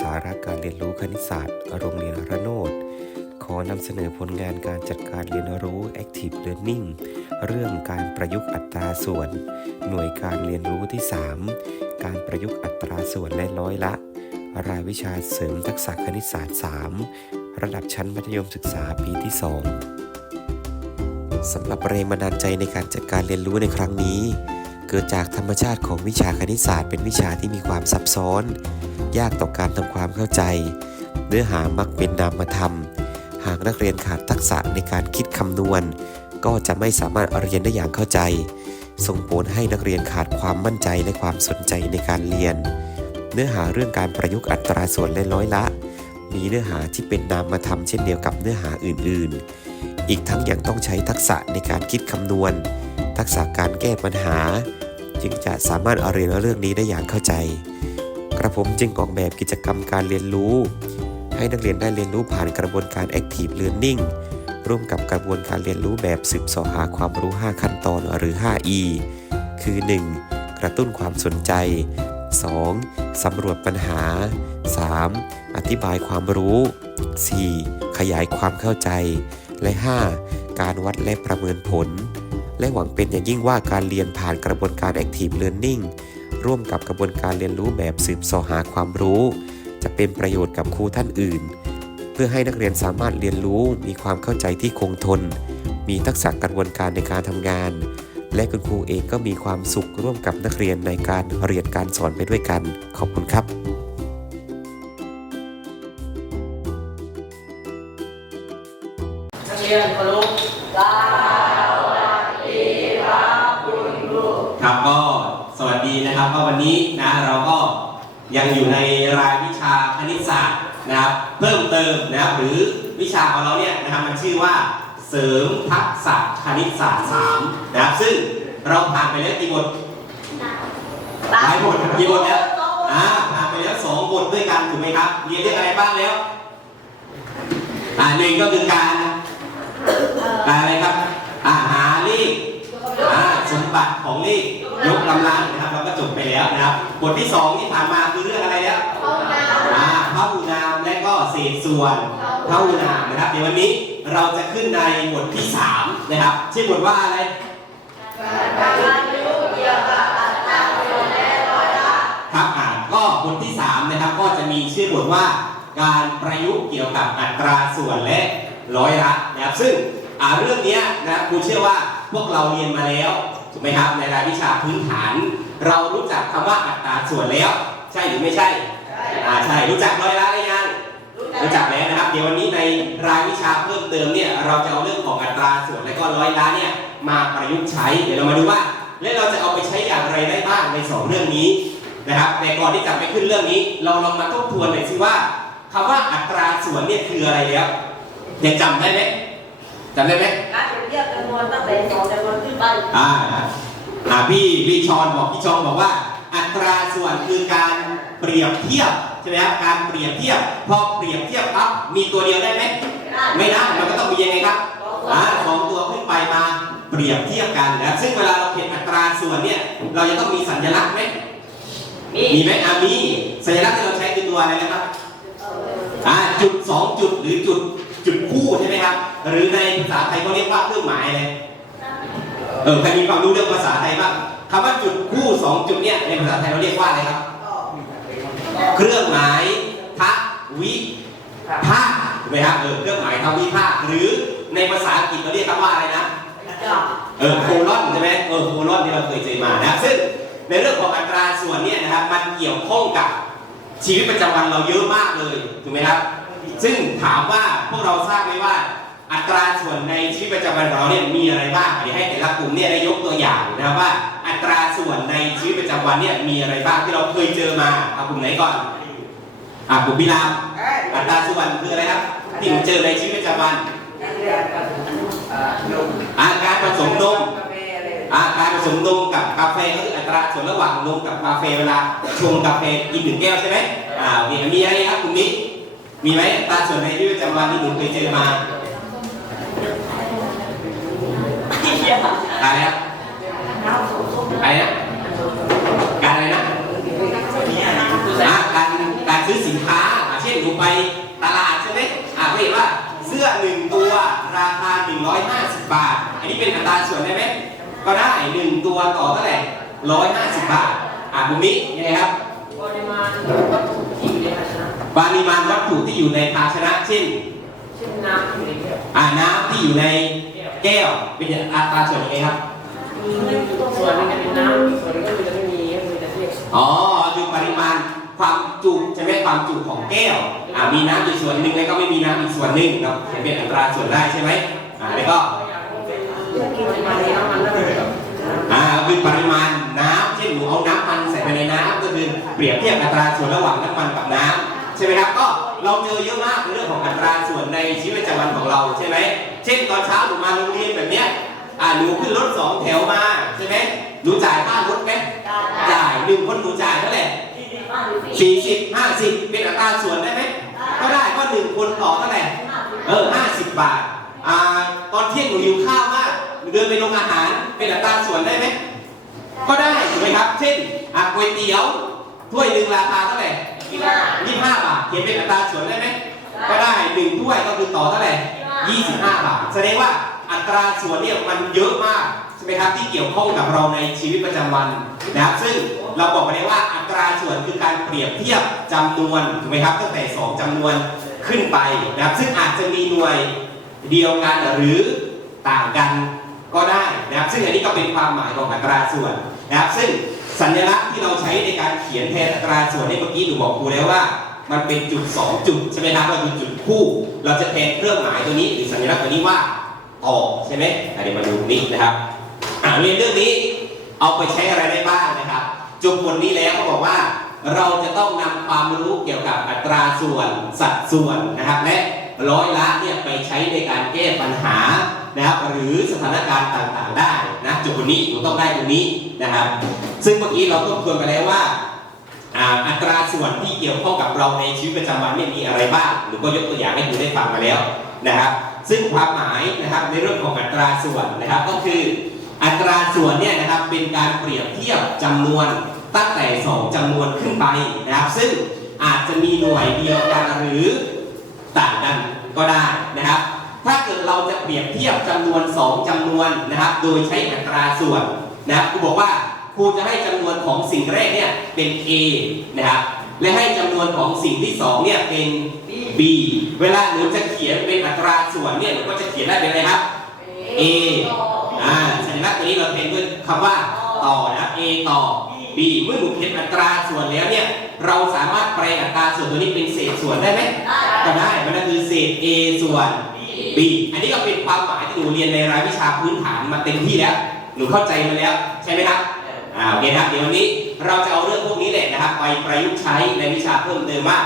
สาระการเรียนรู้คณิตศาสตร์โรงเรียนระโนดขอนำเสนอผลงานการจัดการเรียนรู้ Active Learning เรื่องการประยุกต์อัตราส่วน หน่วยการเรียนรู้ที่ 3 การประยุกต์อัตราส่วนและร้อยละ รายวิชาเสริมทักษะคณิตศาสตร์ 3 ระดับชั้นมัธยมศึกษาปีที่ 2 สำหรับแรงบันดาลใจในการจัดการเรียนรู้ในครั้งนี้ เกิดจากธรรมชาติของวิชาคณิตศาสตร์ เป็นวิชาที่มีความซับซ้อน ยากต่อการทำความเข้าใจ เนื้อหามักเป็นนามธรรมหากนักเรียนขาดทักษะในการคิดคำนวณ ก็จะไม่สามารถเรียนได้อย่างเข้าใจ ส่งผลให้นักเรียนขาดความมั่นใจและความสนใจในการเรียน เนื้อหาเรื่องการประยุกต์อัตราส่วนและร้อยละ มีเนื้อหาที่เป็นนามธรรมเช่นเดียวกับเนื้อหาอื่นๆ อีกทั้งยังต้องใช้ทักษะในการคิดคำนวณ ทักษะการแก้ปัญหา จึงจะสามารถเรียนเรื่องนี้ได้อย่างเข้าใจ กระผมจึงออกแบบกิจกรรมการเรียนรู้ ให้นักเรียนได้เรียนรู้ผ่านกระบวนการ Active Learning ร่วมกับกระบวนการเรียนรู้แบบสืบสาะหาความรู้ 5 ขั้นตอนหรือ 5E คือ 1. กระตุ้นความสนใจ 2. สำรวจปัญหา 3. อธิบายความรู้ 4. ขยายความเข้าใจ และ 5. การวัดและประเมินผล และหวังเป็นอย่างยิ่งว่าการเรียนผ่านกระบวนการ Active Learning ร่วมกับกระบวนการเรียนรู้แบบสืบสาะหาความรู้ จะเป็นประโยชน์กับครูท่านอื่น เพื่อให้นักเรียนสามารถเรียนรู้มีความเข้าใจที่คงทน มีทักษะกระบวนการในการทำงาน และคุณครูเองก็มีความสุขร่วมกับนักเรียนในการเรียนการสอนไปด้วยกัน ขอบคุณครับนักเรียนเคารพค ดีนะครับก็วันนี้นะเราก็ยังอยู่ในรายวิชาคณิตศาสตร์นะครับเพิ่มเติมนะครับหรือวิชาของเราเนี่ยนะครับมันชื่อว่าเสริมทักษะคณิตศาสตร์3นะครับซึ่งเราผ่านไปแล้วกี่บทหลายบทกี่บทแล้วอ่าผ่านไปแล้วสองบทด้วยกันถูกไหมครับเรียนเรื่องอะไรบ้างแล้วอ่าหนึ่งก็คือการการอะไรครับอาหาเลขอ่าสมบัติของเลข ยกกำลังนะครับเราก็จบไปแล้วนะครับบทที่สองที่ผ่านมาคือเรื่องอะไรแล้วอ่าเท่านามและก็เศษส่วนเท่านามนะครับเดี๋ยววันนี้เราจะขึ้นในบทที่สามนะครับชื่อบทว่าอะไรครับอ่าก็บทที่สามนะครับก็จะมีชื่อบทว่าการประยุกต์เกี่ยวกับอัตราส่วนและร้อยละนะครับซึ่งอ่าเรื่องเนี้ยนะครูเชื่อว่าพวกเราเรียนมาแล้ว ถูกไหมครับในรายวิชาพื้นฐาน เรารู้จักคำว่าอัตราส่วนแล้ว ใช่หรือไม่ใช่อ่าใช่รู้จักร้อยละหรือยังรู้จักแล้วนะครับ เดี๋ยววันนี้ในรายวิชาเพิ่มเติมเนี่ยเราจะเอาเรื่องของอัตราส่วนและก็ร้อยละเนี่ยมาประยุกต์ใช้ เดี๋ยวเรามาดูว่า แล้วเราจะเอาไปใช้อย่างไรได้บ้างในสองเรื่องนี้นะครับแต่ก่อนที่จะไปขึ้นเรื่องนี้ เราลองมาทบทวนหน่อยสิว่าคำว่าอัตราส่วนเนี่ยคืออะไรแล้วยังจำได้ไหมจำได้ไหมการเปรียบเทียบจำนวนตั้งแต่สองจำนวนขึ้นไปอ่า อ่าพี่พี่ชอนบอกพี่ชอนบอกว่า อัตราส่วนคือการเปรียบเทียบใช่ไหมครับการเปรียบเทียบพอเปรียบเทียบปั๊บมีตัวเดียวได้ไหมไม่ได้มันก็ต้องมียังไงครับอ่าสองตัวขึ้นไปมาเปรียบเทียบกันนะครับซึ่งเวลาเราเขียนอัตราส่วนเนี่ยเราจะต้องมีสัญลักษณ์ไหมมีมีไหมอ่ามีสัญลักษณ์ที่เราใช้คือตัวอะไรนะครับอ่าจุดสองจุดหรือจุดจุดคู่ใช่ไหมครับ หรือในภาษาไทยเขาเรียกว่าเครื่องหมายอะไร เออใครมีความรู้เรื่องภาษาไทยบ้างคำว่าจุดคู่สองจุดเนี่ยในภาษาไทยเราเรียกว่าอะไรครับ เครื่องหมายทวิภาคถูกไหมครับเออเครื่องหมายทวิภาคหรือในภาษาอังกฤษเราเรียกคำว่าอะไรนะเออโคลอนใช่ไหมเออโคลอนที่เราเคยเจอมานะครับซึ่งในเรื่องของอัตราส่วนเนี่ยนะครับมันเกี่ยวข้องกับชีวิตประจำวันเราเยอะมากเลยถูกไหมครับ ซึ่งถามว่าพวกเราทราบไหมว่า อัตราส่วนในชีวิตประจำวันของเราเนี่ยมีอะไรบ้างเดี๋ยวให้แต่ละกลุ่มเนี่ยได้ยกตัวอย่างนะครับว่า อัตราส่วนในชีวิตประจำวันเนี่ยมีอะไรบ้างที่เราเคยเจอมาเอากลุ่มไหนก่อนอะกลุ่มพิรามอัตราส่วนคืออะไรครับที่ผมเจอในชีวิตประจำวันอาการผสมนมอาการผสมนมกับกาแฟก็คืออัตราส่วนระหว่างนมกับกาแฟเวลาชงกาแฟกินหนึ่งแก้วใช่ไหมอ่าโอเคมีอะไรครับคุณมิมีไหมอัตราส่วนในชีวิตประจำวันที่หนูเคยเจอมา อะไรนะอะไรนะการอะไรนะอ่าการการซื้อไปตลาดใช่ไหมอ่าก็เห็นว่าเสื้อหนึ่งตัวราคา 150 บาท อันนี้เป็นอัตราส่วนได้ไหมก็ได้หนึ่งตัวต่อเท่าไหร่150 บาท อ่าตรงนี้ยังไงครับปริมาณวัตถุที่อยู่ในภาชนะปริมาณวัตถุที่อยู่ในภาชนะเช่นเช่นน้ำที่อยู่ในแก้ว อ่าน้ำที่อยู่ในแก้วเป็นอัตราส่วนยังไงครับมีส่วนหนึงจะเป็นน้ำอีกส่วนหนึงก็คือจะไม่มีก็คือจะเทียบอ๋อคือปริมาณความจุใช่ไหมความจุของแก้วอ่ามีน้ำอยู่ส่วนหนึ่งแล้วก็ไม่มีน้ำอีกส่วนหนึ่งเนาะเขียนเป็นอัตราส่วนได้ใช่ไหมอ่าแล้วก็ปริมาณน้ำมันก็คืออ่าคือปริมาณน้ำเช่นหนูเอาน้ำมันใส่ไปในน้ำก็คือเปรียบเทียบอัตราส่วนระหว่างน้ำมันกับน้ำใช่ไหมครับก็ เราเจอเยอะมากในเรื่องของอัตราส่วนในชีวิตประจำวันของเราใช่ไหมเช่นตอนเช้าหนูมาโรงเรียนแบบเนี้ยอ่าหนูขึ้นรถสองแถวมาใช่ไหมหนูจ่ายค่ารถไหมจ่ายหนึ่งคนหนูจ่ายเท่าไหร่สี่สิบห้าสิบเป็นอัตราส่วนได้ไหมก็ได้ก็หนึ่งคนต่อเท่าไหร่เออห้าสิบบาทอ่าตอนเที่ยงหนูหิวข้าวมากเดินไปโรงอาหารเป็นอัตราส่วนได้ไหมก็ได้ถูกไหมครับ เช่นอะก๋วยเตี๋ยวถ้วยหนึ่งราคาเท่าไหร่ ยี่ห้าบาทเขียนเป็นอัตราส่วนได้ไหมก็ได้หนึ่งถ้วยก็คือต่อเท่าไหร่ยี่สิบห้าบาท แสดงว่าอัตราส่วนเนี่ยมันเยอะมากใช่ไหมครับที่เกี่ยวข้องกับเราในชีวิตประจำวันนะครับ ซึ่งเราบอกไปแล้วว่าอัตราส่วนคือการเปรียบเทียบจำนวนถูกไหมครับตั้งแต่สองจำนวนขึ้นไปนะครับ ซึ่งอาจจะมีหน่วยเดียวกันหรือต่างกันก็ได้นะครับ ซึ่งอันนี้ก็เป็นความหมายของอัตราส่วนนะครับ ซึ่ง สัญลักษณ์ที่เราใช้ในการเขียนแทนอัตราส่วนในเมื่อกี้หนูบอกครูแล้วว่า มันเป็นจุด 2 จุดใช่ไหมครับเราดูจุดคู่ เราจะแทนเครื่องหมายตัวนี้หรือสัญลักษณ์ตัวนี้ว่าต่อใช่ไหมอะเดี๋ยวมาดูนี่นะครับอ่าเรียนเรื่องนี้เอาไปใช้อะไรได้บ้างนะครับ จบบทนี้แล้วเขาบอกว่า เราจะต้องนำความรู้เกี่ยวกับอัตราส่วนสัดส่วนนะครับ และร้อยละเนี่ยไปใช้ในการแก้ปัญหานะครับ หรือสถานการณ์ต่างๆได้นะจบบทนี้หนูต้องได้ตรงนี้ นะครับ ซึ่งเมื่อกี้เราทบทวนไปแล้วว่าอัตราส่วนที่เกี่ยวข้องกับเราในชีวิตประจำวันเนี่ยมีอะไรบ้าง หรือก็ยกตัวอย่างให้คุณได้ฟังมาแล้วนะครับ ซึ่งความหมายนะครับในเรื่องของอัตราส่วนนะครับก็คืออัตราส่วนเนี่ยนะครับเป็นการเปรียบเทียบจำนวนตั้งแต่ 2จำนวนขึ้นไปนะครับ ซึ่งอาจจะมีหน่วยเดียวกันหรือต่างกันก็ได้นะครับ ถ้าเกิดเราจะเปรียบเทียบจำนวน 2จำนวนนะครับ โดยใช้อัตราส่วน นะครับครูบอกว่าครูจะให้จำนวนของสิ่งแรกเนี่ยเป็น A นะครับและให้จำนวนของสิ่งที่สองเนี่ยเป็น B เวลาหนูจะเขียนเป็นอัตราส่วนเนี่ยหนูก็จะเขียนได้เป็นอะไรครับ A อ่าสัญลักษณ์ตัวนี้เราเขียนด้วยคำว่าต่อนะครับ A ต่อ B เมื่อหนูเขียนอัตราส่วนแล้วเนี่ยเราสามารถแปลอัตราส่วนตัวนี้เป็นเศษส่วนได้ไหมก็ได้มันก็คือเศษ A ส่วน B อันนี้ก็เป็นความหมายที่หนูเรียนในรายวิชาพื้นฐานมาเต็มที่แล้ว หนูเข้าใจมาแล้วใช่ไหมครับอ่าโอเคนะครับเดี๋ยววันนี้เราจะเอาเรื่องพวกนี้แหละนะครับ ไปประยุกต์ใช้ในวิชาเพิ่มเติมว่า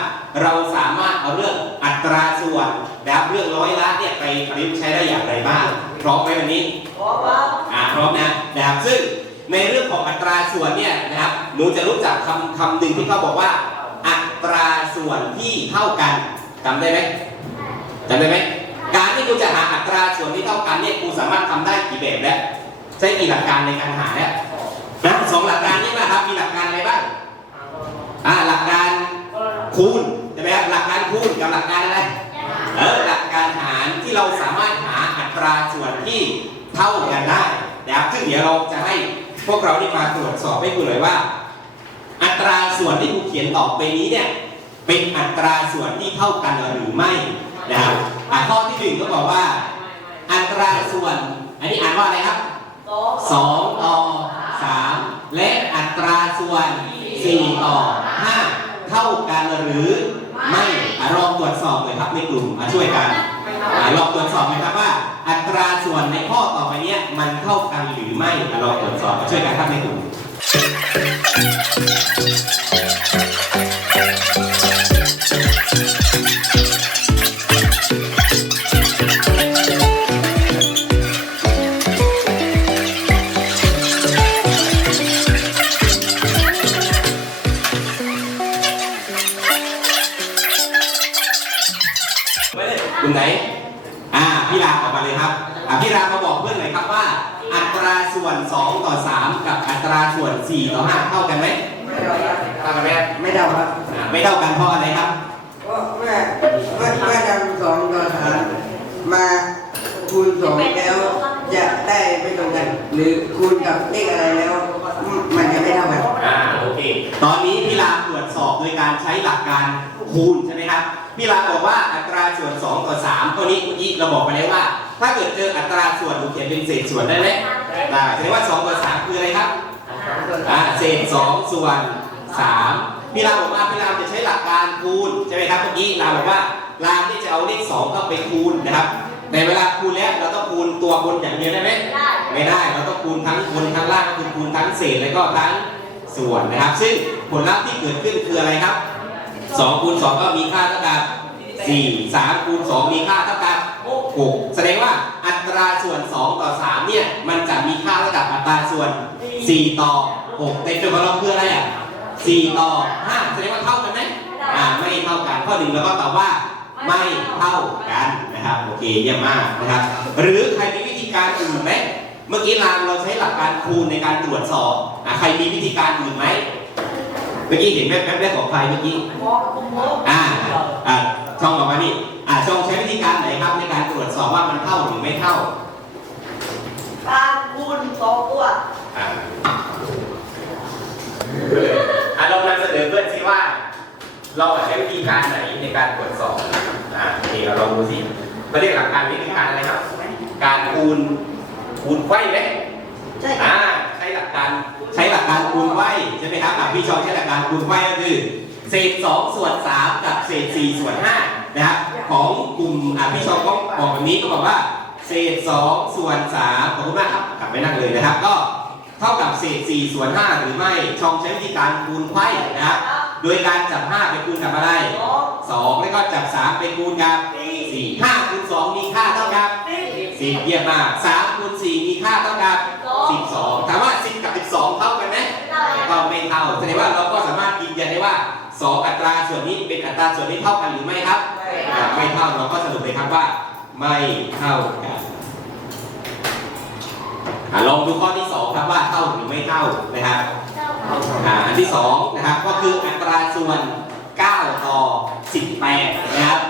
เราสามารถเอาเรื่องอัตราส่วนนะครับเรื่องร้อยละเนี่ยไปประยุกต์ใช้ได้อย่างไรบ้างพร้อมไหมวันนี้เพราะว่าอ่าพร้อมนะนะครับซึ่งในเรื่องของอัตราส่วนเนี่ยนะครับหนูจะรู้จักคำคำหนึ่งที่เขาบอกว่า อัตราส่วนที่เท่ากันจำได้ไหมจำได้ไหมการที่ครูจะหาอัตราส่วนที่เท่ากันเนี่ยครูสามารถทำได้กี่แบบแล้ว ใช้กี่หลักการในการหาแล้วนะสองหลักการนี้นะครับ มีหลักการอะไรบ้างอ่าหลักการคูณใช่ไหมครับหลักการคูณกับหลักการอะไรเออหลักการหารที่เราสามารถหาอัตราส่วนที่เท่ากันได้นะครับซึ่งเดี๋ยวเราจะให้พวกเราได้มาตรวจสอบให้คุณเลยว่า อัตราส่วนที่ครูเขียนต่อไปนี้เนี่ยเป็นอัตราส่วนที่เท่ากันหรือไม่นะครับอะข้อที่หนึ่งก็บอกว่า อัตราส่วน อันนี้อ่านว่าอะไรครับ สอง2ต่อ3และอัตราส่วน4ต่อ5เท่ากันหรือไม่อะลองตรวจสอบเลยครับในกลุ่มมาช่วยกันไม่เท่าอะลองตรวจสอบไหมครับว่า อัตราส่วนในข้อต่อไปเนี้ยมันเท่ากันหรือไม่อะลองตรวจสอบมาช่วยกันครับในกลุ่มก ลุ่มไหน อ่า พี่รามออกมาเลยครับ อ่าพี่รามมาบอกเพื่อนหน่อยครับว่า อัตราส่วน 2 ต่อ 3 กับอัตราส่วน 4 ต่อ 5 เท่ากันไหมไม่เท่ากันเท่ากันไหมครับไม่เท่าครับอ่าไม่เท่ากันเพราะอะไรครับเพก็เมื่อเมื่อเมื่อนำสองต่อสามมาคูณสองแล้วจะได้ไม่ตรงกัน หรือคูณกับเลขอะไรแล้ว มันจะไม่เท่ากัน อ่า โอเค ตอนนี้พี่ลาตรวจสอบโดยการใช้หลักการคูณใช่ไหมครับ พี่ลาบอกว่าอัตราส่วน 2 ต่อ3ตัวนี้เมื่อกี้เราบอกไปแล้วว่า ถ้าเกิดเจออัตราส่วนหนูเขียนเป็นเศษส่วนได้ไหมได้แสดงว่า 2 ต่อ 3 คืออะไรครับอ่าเศษ 2 ส่วน 3 พี่ลาบอกว่าพี่ลามจะใช้หลักการคูณใช่ไหมครับเมื่อกี้ลามบอกว่าลามที่จะเอาเลข2เข้าไปคูณนะครับแต่เวลาคูณแล้วเราต้องคูณตัวบนอย่างเดียวได้ไหมไม่ได้เราต้องคูณทั้งบนทั้งล่างก็คือคูณทั้งเศษและก็ทั้งส่วนนะครับ ซึ่งผลลัพธ์ที่เกิดขึ้นคืออะไรครับ 2คูณ2ก็มีค่าเท่ากับ 4 3คูณ2มีค่าเท่ากับ6แสดงว่าอัตราส่วน 2 ต่อ 3 เนี่ย มันจะมีค่าเท่ากับอัตราส่วน 4 ต่อ6ในโจทย์ของเราคืออะไรอะ 4 ต่อ 5 แสดงว่าเท่ากันไหมอ่าไม่เท่ากัน ข้อหนึ่งเราก็ตอบว่าไม่เท่ากันนะครับ โอเคเยี่ยมมากนะครับ หรือใครมีวิธีการอื่นไหมเมื่อกี้รามเราใช้หลักการคูณในการตรวจสอบใครมีวิธีการอื่นไหม เมื่อกี้เห็นแป๊บๆแรกของใครเมื่อกี้อ่าอ่าช่องออกมานี่อ่าช่องใช้วิธีการไหนครับในการตรวจสอบว่ามันเท่าหรือไม่เท่าการคูณสองตัวอ่าอะลองนำเสนอเพื่อนสิว่า เราใช้วิธีการไหนในการตรวจสอบอ่าโอเคเราลองดูสิเขาเรียกหลักการวิธีการอะไรครับ การคูณคูณไขว้ไหม ใช่อ่าใช้หลักการใช้หลักการคูณไขว้ใช่ไหมครับอะพี่ชองใช้หลักการคูณไขว้ก็คือเศษ2ส่วน3กับเศษ4ส่วน5นะครับของกลุ่มอะพี่ชองก็บอกแบบนี้ก็บอกว่า เศษ2ส่วน3ขอบคุณมากครับกลับไปนั่งเลยนะครับ ก็เท่ากับเศษ4ส่วน5หรือไม่ชองใช้วิธีการคูณไขว้นะครับ โดยการจับ5ไปคูณกับอะไรสอง2แล้วก็จับ3ไปคูณกับ4 5คูณ2มีค่าเท่ากับสี่10เยี่ยมมาก3คูณ4มีค่าเท่ากับ 12 ถามว่า 10 กับ 12 เท่ากันไหมได้ก็ไม่เท่า แสดงว่าเราก็สามารถยืนยันได้ว่า 2 อัตราส่วนนี้เป็นอัตราส่วนที่เท่ากันหรือไม่ครับอ่าไม่เท่า เราก็สรุปเลยครับว่า ไม่เท่ากันอะลองดูข้อที่ 2 ครับว่าเท่าหรือไม่เท่านะครับอ่าอันที่2นะครับก็คืออัตราส่วน 9 ต่อ 18 นะครับ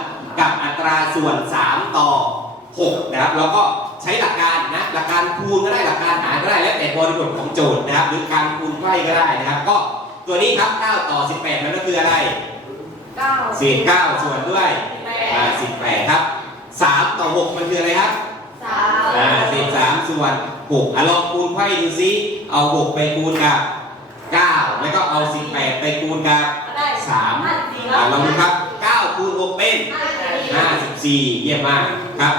กับอัตราส่วน 3 ต่อ 6 นะครับแล้วก็ใช้หลักการนะหลั กการคูณก็ได้หลักการหารก็ได้แล้วแต่บริบทของโจทย์นะครับ หรือการคูณไขว้ก็ได้นะครับ ก็ตัวนี้ครับ 9 ต่อ 18 มันก็คืออะไรเก้าเศษ9ส่วนด้วยแปอ่าด18 ครับ 3 ต่อ 6 มันคืออะไรครับสามอ่าเศษ3ส่วน6อะลองคูณไขว้ดูซิ เอา 6 ไปคูณกับ 9 แล้วก็เอา 18 ไปคูณกับได้สามห้าสี่อ่าลองดูครับ 9 คูณ 6 เป็นห้าสี่54 เยี่ยมมากครับ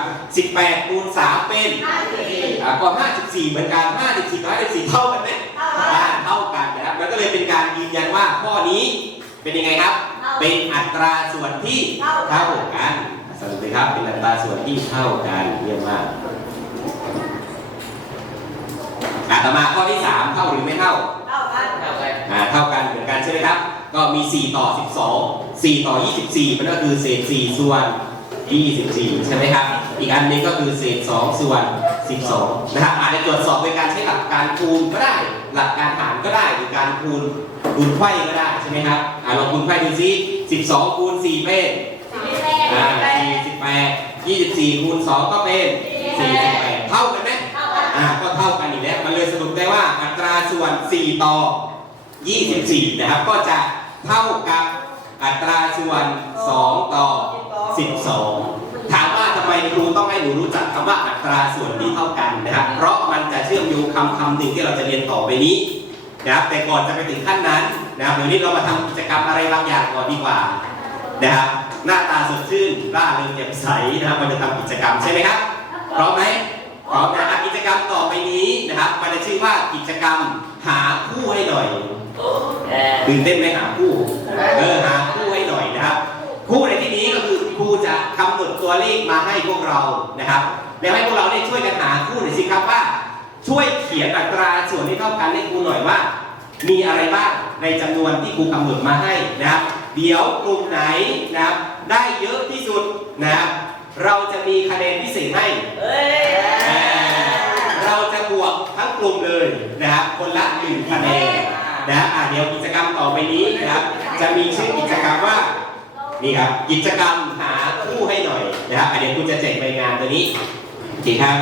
18 คูณ 3 เป็นห้าสี่อ่าก็ 54 เหมือนกัน 54กับ54 เท่ากันไหมเท่ากันอ่าเท่ากันนะครับ มันก็เลยเป็นการยืนยันว่าข้อนี้เป็นยังไงครับ เป็นอัตราส่วนที่เท่ากันสรุปเลยครับ เป็นอัตราส่วนที่เท่ากันเยี่ยมมากอ่าต่อมาข้อที่ 3 เท่าหรือไม่เท่า เท่ากัน เท่ากันอ่าเท่ากันเหมือนกันใช่ไหมครับ ก็มี 4 ต่อ 12 4 ต่อ 24 มันก็คือเศษ 4 ส่วน 24 ใช่ไหมครับ อีกอันนึงก็คือเศษ2ส่วน12นะครับอาจจะตรวจสอบโดยการใช้หลักการคูณก็ได้ หลักการหารก็ได้หรือการคูณคูณไขว้ก็ได้ใช่ไหมครับอ่าลองคูณไขว้ดูซิ12คูณ4เป็นสี่แปดอ่าแปด48 24คูณ2ก็เป็น48เท่ากันไหมเท่ากันอ่าก็เท่ากันอีกแล้วมันเลยสรุปได้ว่าอัตราส่วน4ต่อ24นะครับก็จะเท่ากับอัตราส่วน2ต่อ12 ถามว่าทำไมครูต้องให้หนูรู้จักคำว่าอัตราส่วนที่เท่ากันนะครับ เพราะมันจะเชื่อมโยงคำคำหนึ่งที่เราจะเรียนต่อไปนี้นะครับ แต่ก่อนจะไปถึงขั้นนั้นนะครับเดี๋ยวนี้เรามาทำกิจกรรมอะไรบางอย่างก่อนดีกว่านะครับ หน้าตาสดชื่นร่าเริงแจ่มใสนะครับมันจะทำกิจกรรมใช่ไหมครับพร้อมไหมพร้อมนะอะกิจกรรมต่อไปนี้นะครับ มันจะชื่อว่ากิจกรรมหาคู่ให้หน่อยเออตื่นเต้นไหมหาคู่เออหาคู่ให้หน่อยนะครับ คู่ในที่นี้ก็คือครู จะกำหนดตัวเลขมาให้พวกเรานะครับ แล้วให้พวกเราได้ช่วยกันหาคู่หน่อยสิครับว่า ช่วยเขียนอัตราส่วนที่เท่ากันให้ครูหน่อยว่า มีอะไรบ้างในจำนวนที่ครูกำหนดมาให้นะครับ เดี๋ยวกลุ่มไหนนะครับได้เยอะที่สุดนะครับเราจะมีคะแนนพิเศษให้เอ้ยเราจะบวกทั้งกลุ่มเลยนะครับ คนละหนึ่งคะแนนนะอะเดี๋ยวกิจกรรมต่อไปนี้นะครับ จะมีชื่อกิจกรรมว่า นี่ครับกิจกรรมหาคู่ให้หน่อยนะครับอะเดี๋ยวคุณจะแจกใบงานตัวนี้สี่ครับ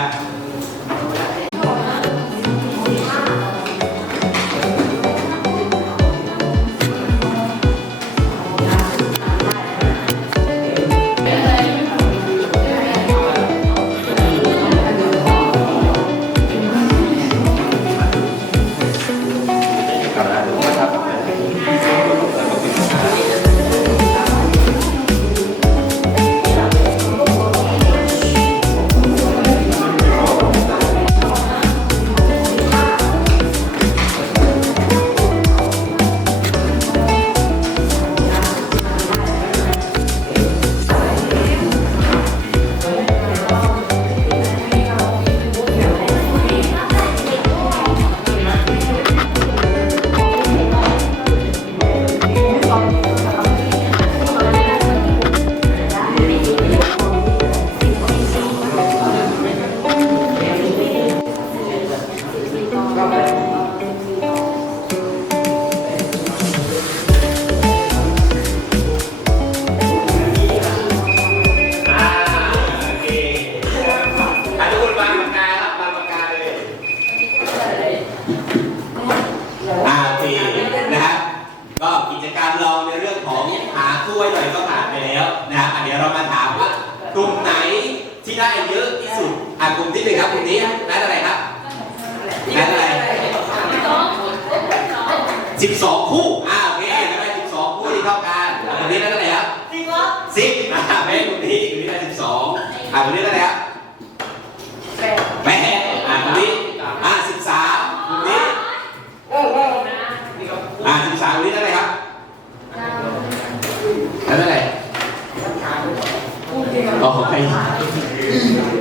ไป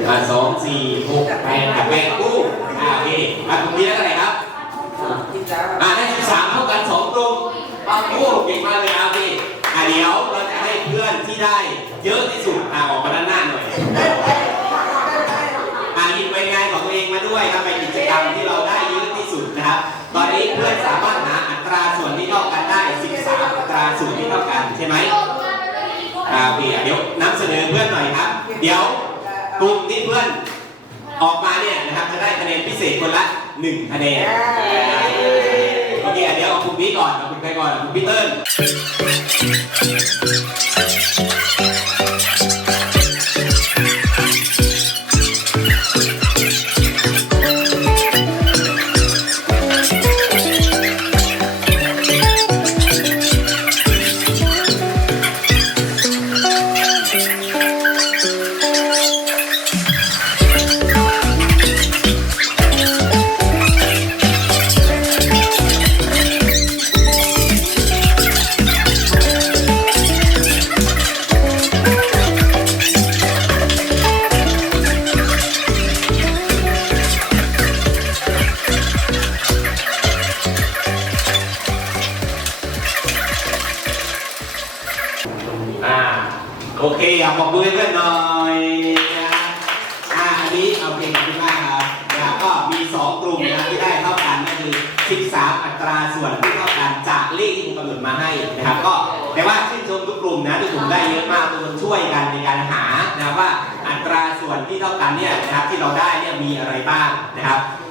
อะสองสี่หกแปดแปดคู่อะโอเคอะกลุ่มนี้ได้เท่าไหร่ครับอะได้สิบสามเท่ากันสองกลุ่มโอ้เก่งมากเลยอะพี่อะเดี๋ยวเราจะให้เพื่อนที่ได้เยอะที่สุดอะออกมาด้านหน้าหน่อยอ่าหยิบใบงานของตัวเองมาด้วยครับเป็นกิจกรรมที่เราได้เยอะที่สุดนะครับ ตอนนี้เพื่อนสามารถหาอัตราส่วนที่เท่ากันได้ 13 อัตราส่วนที่เท่ากันใช่ไหมอ่าโอเคเดี๋ยวนำเสนอเพื่อนหน่อยครับ เดี๋ยวกลุ่มที่เพื่อนออกมาเนี่ยนะครับจะได้คะแนนพิเศษคนละ1คะแนนโอเคอะเดี๋ยวเอากลุ่มนี้ก่อนเอากลุ่มใครก่อนเอากลุ่มพี่เติ้ลอ่า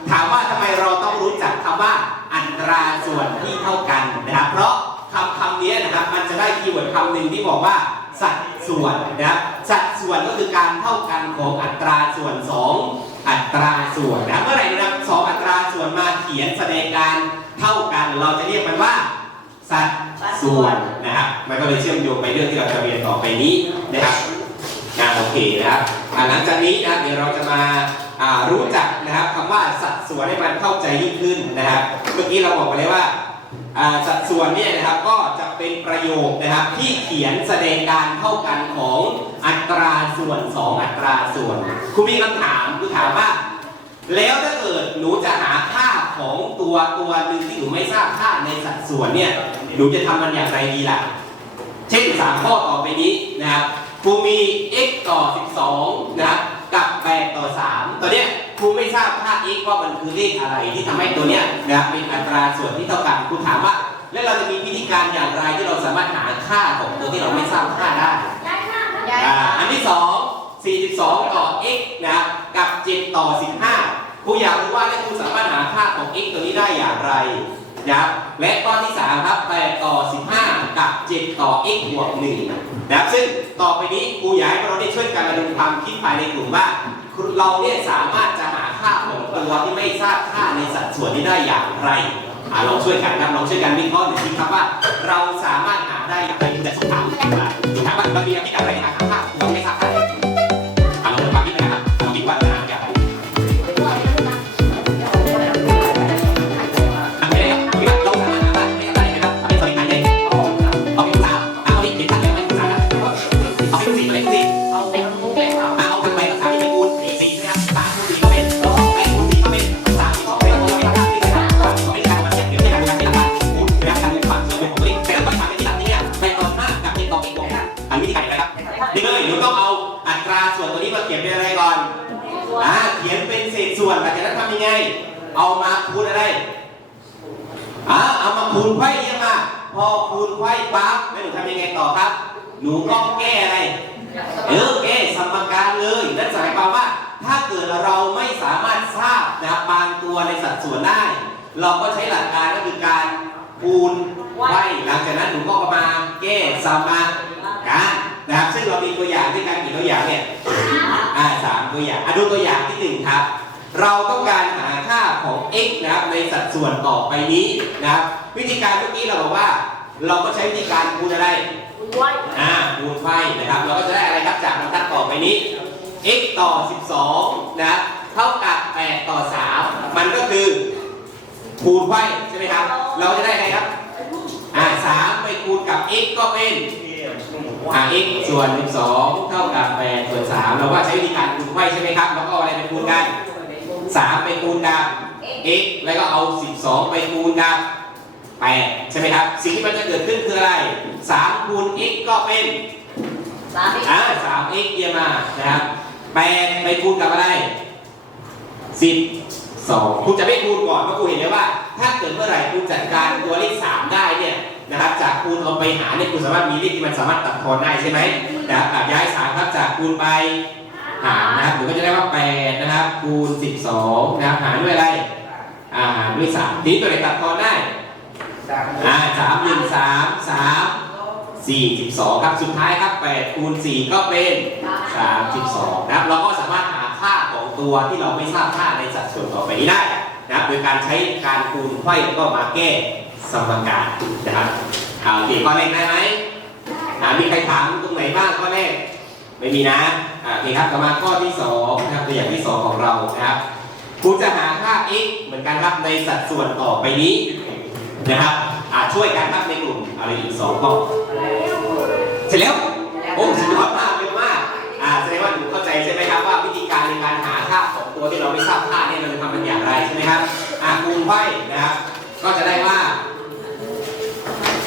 ถามว่าทำไมเราต้องรู้จักคำว่าอัตราส่วนที่เท่ากันนะครับ เพราะคำคำนี้นะครับมันจะได้คีย์เวิร์ดคำหนึ่งที่บอกว่าสัดส่วนนะครับสัดส่วนก็คือการเท่ากันของอัตราส่วน 2 อัตราส่วนนะเมื่อไหร่นะสองอัตราส่วนมาเขียนแสดงการเท่ากัน เราจะเรียกมันว่าสัดส่วนนะครับมันก็เลยเชื่อมโยงไปเรื่องที่เราจะเรียนต่อไปนี้นะครับ อ่าโอเคนะครับหลังจากนี้นะครับเดี๋ยวเราจะมาารู้จักนะครับคำว่าสัดส่วนให้มันเข้าใจยิ่งขึ้นนะครับ เมื่อกี้เราบอกไปเลยว่าอ่าสัดส่วนเนี่ยนะครับก็จะเป็นประโยคนะครับที่เขียนแสดงการเท่ากันของอัตราส่วน 2 อัตราส่วนครูมีคำถามคือถามว่า แล้วถ้าเกิดหนูจะหาค่าของตัวตัวหนึ่งที่หนูไม่ทราบค่าในสัดส่วนเนี่ยหนูจะทำมันอย่างไรดีล่ะ เช่น 3 ข้อต่อไปนี้นะครับ ครูมี x ต่อ 12 นะกับ8ต่อ 3 ตัวเนี้ยครูไม่ทราบค่า x ว่ามันคือเลขอะไรที่ทำให้ตัวเนี้ยนะเป็นอัตราส่วนที่เท่ากันครูถามว่า แล้วเราจะมีวิธีการอย่างไรที่เราสามารถหาค่าของตัวที่เราไม่ทราบค่าได้อันที่ 2 42 ต่อ x นะกับ 7 ต่อ 15ครูอยากรู้ว่าแล้วครูสามารถหาค่าของ x ตัวนี้ได้อย่างไร นะครับและข้อที่สามครับ8ต่อ 15 กับ 7 ต่อ x บวก1นะครับซึ่งต่อไปนี้ครูอยากให้เราได้ช่วยกันระดมความคิดภายในกลุ่มว่า เราเนี่ยสามารถจะหาค่าของตัวที่ไม่ทราบค่าในสัดส่วนนี้ได้อย่างไรอ่าลองช่วยกันครับลองช่วยกันวิเคราะห์หน่อยสิครับว่า เราสามารถหาได้อย่างไรแต่สอบถามว่าถามว่าเรามีคิดอะไรนการหาค่าตัวไม่ทราบ เราต้องการหาค่าของ x นะครับในสัดส่วนต่อไปนี้นะครับวิธีการเมื่อกี้เราบอกว่า เราก็ใช้วิธีการคูณอะไรไว้อ่าคูณไขว้นะครับ เราก็จะได้อะไรครับจากบรรทัดต่อไปนี้ x ต่อ 12 นะครับเท่ากับ 8 ต่อ 3 มันก็คือคูณไขว้ใช่ไหมครับ เราจะได้อะไรครับอ่า3ไปคูณกับ x ก็เป็นอ่า x ส่วน 12 เท่ากับ 8 ส่วน 3 เราว่าใช้วิธีการคูณไขว้ใช่ไหมครับ แล้วก็เอาอะไรไปคูณกัน 3 ไปคูณกับ x แล้วก็เอา 12 ไปคูณกับ8ใช่ไหมครับ สิ่งที่มันจะเกิดขึ้นคืออะไร 3 คูณ x ก็เป็นสามอ่า 3x เยี่ยมมากนะครับ8ไปคูณกับอะไร 12คุณจะไม่คูณก่อนเพราะคุณเห็นไหมว่า ถ้าเกิดเมื่อไหร่คุณจัดการตัวเลข 3 ได้เนี่ยนะครับจากคูณเอาไปหารเนี่ยคุณสามารถมีเลขที่มันสามารถตัดทอนได้ใช่ไหมนะครับอะย้าย3ครับจากคูณไป หารนะครับหรือก็จะได้ว่า8นะครับคูณ 12นะครับหารด้วยอะไรอ่าหารด้วย3ทีนี้ตัวไหนตัดทอนได้อ่าสามหนึ่งสามสามสี่สิบสองครับสุดท้ายครับแปดคูณสี่ก็เป็นสามสิบสองนะครับเราก็สามารถหาค่าของตัวที่เราไม่ทราบค่าในสัดส่วนต่อไปนี้ได้นะครับโดยการใช้การคูณไขว้แล้วก็มาแก้สมการนะครับเอาโอเคข้อแรกได้ไหมอ่ามีใครถามตรงไหนบ้างข้อแรก ไม่มีนะอ่าโอเคครับต่อมาข้อที่สองนะครับตัวอย่างที่สองของเรานะครับคุณจะหาค่า x เหมือนกันครับในสัดส่วนต่อไปนี้นะครับอ่าช่วยกันครับในกลุ่มอะไรอีกสองก็เสร็จแล้วโอ้สุดยอดมากเร็วมากอ่าแสดงว่าหนูเข้าใจใช่ไหมครับว่าวิธีการในการหาค่าของตัวที่เราไม่ทราบค่าเนี่ยเราจะทำมันอย่างไรใช่ไหมครับอ่าคูณไว้นะครับ ก็จะได้ว่า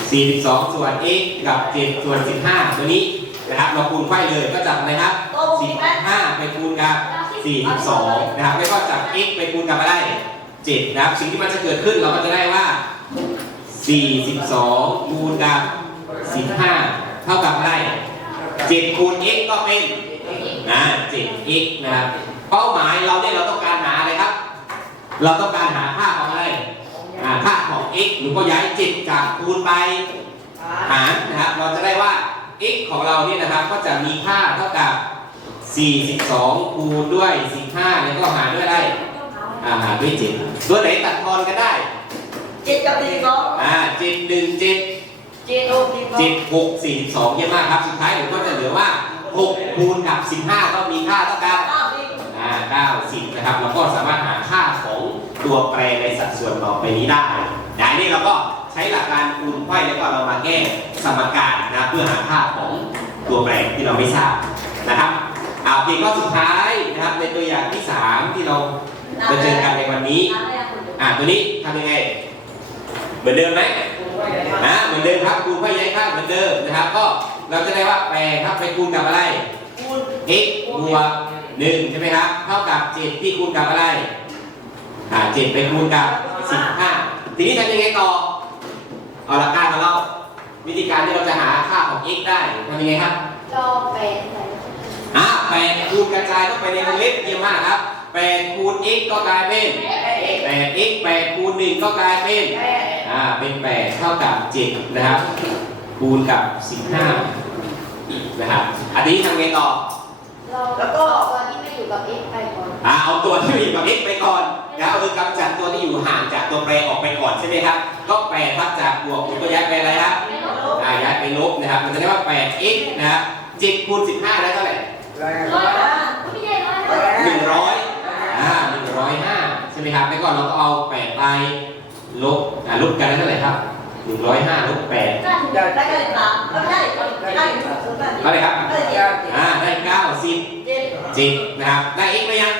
42 ส่วน x กับ 7 ส่วน 15 ตัวนี้ นะครับเราคูณไว้เลยก็จับอะไรครับ15ไปคูณกับ42นะครับแล้วก็จับ x ไปคูณกับอะไร7นะครับ สิ่งที่มันจะเกิดขึ้นเราก็จะได้ว่า 42คูณกับ15 เท่ากับอะไร7คูณ x ก็เป็นนะ 7x นะครับ เป้าหมายเราเนี่ยเราต้องการหาอะไรครับ เราต้องการหาค่าของอะไรอ่าค่าของ x หรือก็ย้าย 7 จากคูณไปหารนะครับ เราจะได้ว่า x ของเราเนี่ยนะครับก็จะมีค่าเท่ากับ 42 คูณด้วย 15 แล้วก็หารด้วยอะไรอ่าหารด้วย7ตัวไหนตัดทอนกันได้ เจ็ดกับสี่สองอ่า7 1 7 เจ็ดหกสี่สอง7 6 42เยอะมากครับ สุดท้ายผมก็จะเหลือว่า 6 คูณกับ 15 ก็มีค่าเท่ากับเก้าสิบอ่า90 นะครับ เราก็สามารถหาค่าของตัวแปรในสัดส่วนต่อไปนี้ได้นะอันนี้เราก็ใช้หลักการคูณไขว้แล้วก็เรามาแก้สมการนะครับเพื่อหาค่าของตัวแปรที่เราไม่ทราบนะครับเอาโอเคก็สุดท้ายนะครับในตัวอย่างที่ 3 ที่เราจะเจอกันในวันนี้อ่าตัวนี้ทำยังไง เหมือนเดิมไหมนะเหมือนเดิมครับคูณไขว้ย้ายข้างเหมือนเดิมนะครับ ก็เราจะได้ว่าแปรครับไปคูณกับอะไรคูณ x บวกหนึ่งใช่ไหมครับ เท่ากับเจ็ดที่คูณกับอะไรอ่าเจ็ดไปคูณกับสิบห้าทีนี้ทำยังไงต่อ เอาหลักการมาเล่าวิธีการที่เราจะหาค่าของ x ได้ทำยังไงครับจอแปดใส่อ่าแปดคูณกระจายเข้าไปในวงเล็บเยี่ยมมากครับแป8คูณ x ก็กลายเป็น 8x 8คูณ1ก็กลายเป็นอ่าเป็น8เท่ากับ7นะครับคูณกับ15นะครับอันนี้ทำไงต่อ แล้วก็ตัวที่ไม่อยู่กับ x ไปก่อนอ่าเอาตัวที่อยู่กับ x ไปก่อน นะครับคือกำจัดตัวที่อยู่ห่างจากตัวแปรออกไปก่อนใช่ไหมครับ ก็8ทับจากบวกผมก็ย้ายไปอะไรครับอ่าย้ายไปลบนะครับ มันจะได้ว่า 8x นะครับ7คูณ15ได้เท่าไหร่ร้อยห้าไม่ใช่ร้อยห้า100อ่า105ใช่ไหมครับแล้วก็เราก็เอา8ไปลบอ่าลบกันได้เท่าไหร่ครับ105ลบ8ได้ได้กันสามไม่ได้ได้ได้เท่าไหร่ครับได้เดียวอ่าได้90เจ็ด10นะครับ ได้ x ไหมยัง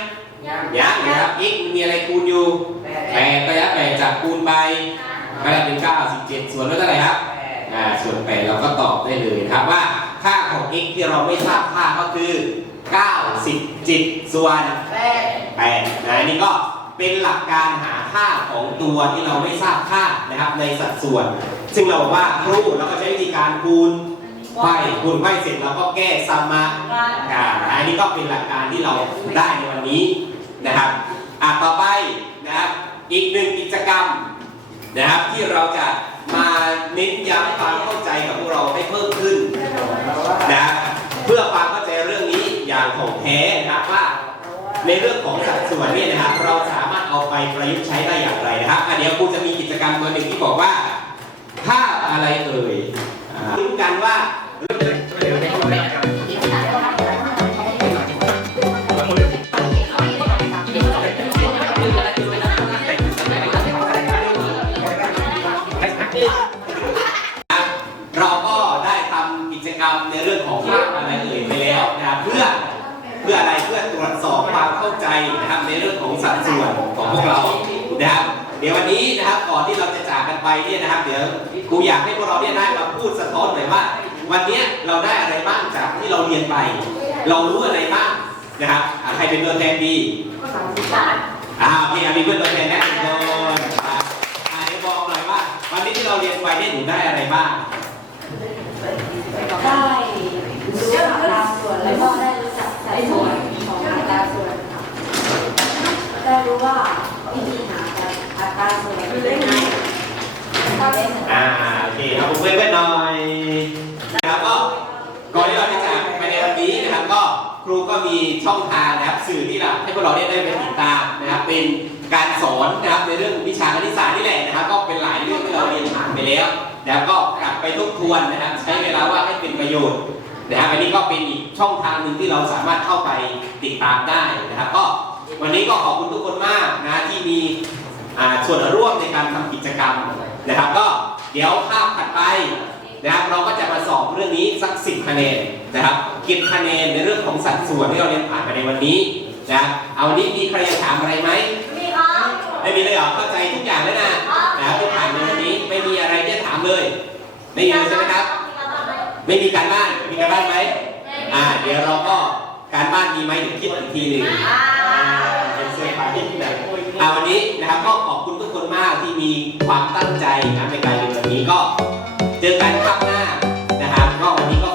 ยังยังนะครับ x มันมีอะไรคูณอยู่8ก็ยัด8จากคูณไปก็ได้เป็น97ส่วนลดเท่าไหร่ครับอ่าส่วน8เราก็ตอบได้เลยนะครับว่าค่าของ x ที่เราไม่ทราบค่าก็คือ97ส่วนแปดแปดนะอันนี่ก็เป็นหลักการหาค่าของตัวที่เราไม่ทราบค่านะครับในสัดส่วน ซึ่งเราบอกว่าครูเราก็ใช้วิธีการคูณไขว้คูณไขว้เสร็จเราก็แก้ซัมมาอ่าอันนี้ก็เป็นหลักการที่เราได้ในวันนี้ นะครับอะต่อไปนะครับอีกหนึ่งกิจกรรมนะครับที่เราจะมาเน้นย้ำความเข้าใจกับพวกเราให้เพิ่มขึ้นนะเพื่อความเข้าใจเรื่องนี้อย่างของแท้นะครับว่าในเรื่องของสัดส่วนเนี่ยนะครับเราสามารถเอาไปประยุกต์ใช้ได้อย่างไรนะครับอะเดี๋ยวครูจะมีกิจกรรมตัวหนึ่งที่บอกว่าถ้าอะไรเอ่ยรู้กันว่าเรา ตรวจสอบความเข้าใจนะครับในเรื่องของสัดส่วนของพวกเรานะครับเดี๋ยววันนี้นะครับก่อนที่เราจะจากกันไปเนี่ยนะครับ เดี๋ยวครูอยากให้พวกเราเนี่ยได้มาพูดสะท้อนหน่อยว่า วันนี้เราได้อะไรบ้างจากที่เราเรียนไป เรารู้อะไรบ้างนะครับใครเป็นตัวแทนดีอ่าพี่อามีเพื่อนตัวแทนแนะนำคนอ่าอ่าเดี๋ยวบอกหน่อยว่า วันนี้ที่เราเรียนไปเนี่ยหนูได้อะไรบ้างได้รู้จักอัตราส่วนแล้วก็ได้รู้จักสัดส่วน ตราส่วนค่ะได้รู้ว่าวิธีหาอัตราส่วนเป็นยังไงถ้าเป็นอ่าโอเคเอาผมเพื่อนๆหน่อยนะครับก็ก่อนที่เราจะจากไปในวันนี้นะครับ ก็ครูก็มีช่องทางนะครับสื่อที่เราให้พวกเราได้ได้ไปติดตามนะครับ เป็นการสอนนะครับในเรื่องวิชาคณิตศาสตร์นี่แหละนะครับ ก็เป็นหลายเรื่องที่เราเรียนผ่านไปแล้วนะครับก็กลับไปทบทวนนะครับ ใช้เวลาว่างให้เป็นประโยชน์ นะครับอันนี้ก็เป็นอีกช่องทางหนึ่งที่เราสามารถเข้าไปติดตามได้นะครับก็วันนี้ก็ขอบคุณทุกคนมากนะที่มีอ่าส่วนร่วมในการทำกิจกรรมนะครับ ก็เดี๋ยวภาพถัดไปนะครับเราก็จะมาสอบเรื่องนี้สักสิบคะแนนนะครับเก็บคะแนนในเรื่องของสัดส่วนที่เราเรียนผ่านไปในวันนี้นะครับเอาวันนี้มีใครอยากถามอะไรไหมมีครับไม่มีเลยเหรอเข้าใจทุกอย่างแล้วนะนะครับที่ผ่านในวันนี้ไม่มีอะไรที่จะถามเลยไม่มีเลยใช่ไหมครับ ไม่มีการบ้าน มีการบ้านไหมอ่า เดี๋ยวเราก็การบ้านมีไหมเดี๋ยวคิดอีกทีหนึ่งอ่าเป็นเสื้อผ้าที่แบบอ่าวันนี้นะครับก็ขอบคุณทุกคนมากที่มีความตั้งใจนะในการเรียนวันนี้ก็ เจอกันครั้งหน้านะครับก็วันนี้ก็